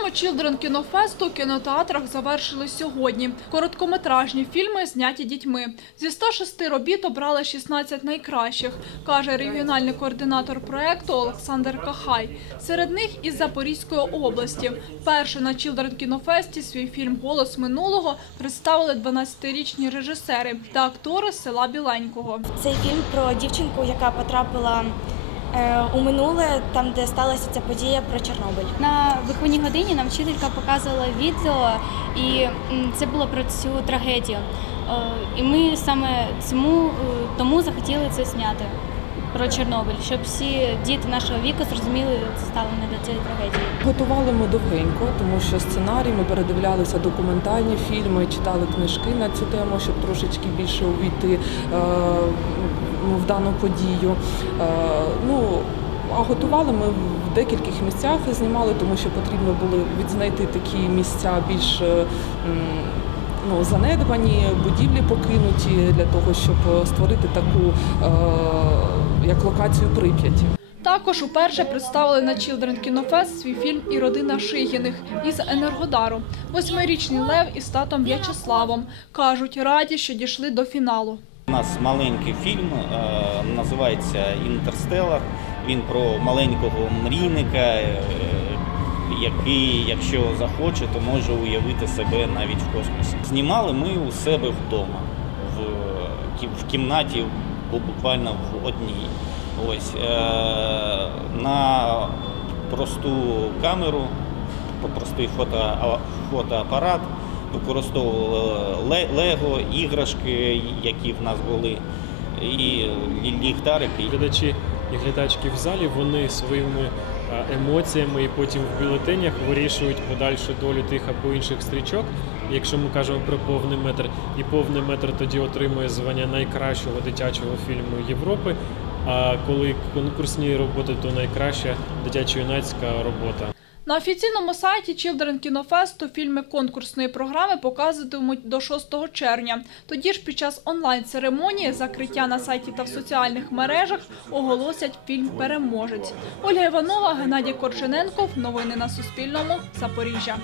Програму Children Кінофесту у кінотеатрах завершили сьогодні. Короткометражні фільми зняті дітьми. Зі 106 робіт обрали 16 найкращих, каже регіональний координатор проекту Олександр Кахай. Серед них із Запорізької області. Перше на Children Кінофесті свій фільм Голос минулого представили 12-річні режисери та актори села Біленького. Цей фільм про дівчинку, яка потрапила у минуле, там де сталася ця подія про Чорнобиль. На виховній годині нам вчителька показувала відео, і це було про цю трагедію. Е, І ми саме цьому е, тому захотіли це зняти про Чорнобиль, щоб всі діти нашого віку зрозуміли це ставлення до цієї трагедії. Готували ми довгенько, тому що сценарій ми передивлялися документальні фільми, читали книжки на цю тему, щоб трошечки більше увійти е, в дану подію. Е, ну, а готували ми в декількох місцях знімали, тому що потрібно було відзнайти такі місця більш е, ну, занедбані, будівлі покинуті для того, щоб створити таку е, як локацію Прип'яті. Також уперше представили на Children Кінофест свій фільм І родина Шигіних із Енергодару. Восьмирічний Лев із татом В'ячеславом кажуть, раді, що дійшли до фіналу. У нас маленький фільм, е, називається Інтерстелар. Він про маленького мрійника, е, який, якщо захоче, то може уявити себе навіть в космосі. Знімали ми у себе вдома, в, кімнаті, бу- буквально в одній. Ось е, на просту камеру, простий фото, фотоапарат, використовували ле- лего, іграшки, які в нас були, і лі- ліхтарики. глядачі і глядачки в залі вони своїми е, емоціями і потім в бюлетенях вирішують подальшу долю тих або інших стрічок. Якщо ми кажемо про повний метр, і повний метр тоді отримує звання найкращого дитячого фільму Європи. А коли конкурсні роботи, то найкраща дитячо-юнацька робота. На офіційному сайті Children Кінофесту фільми конкурсної програми показуватимуть до 6 червня. Тоді ж під час онлайн-церемонії закриття на сайті та в соціальних мережах оголосять фільм Переможець. Ольга Іванова, Геннадій Корчененков. Новини на Суспільному. Запоріжжя.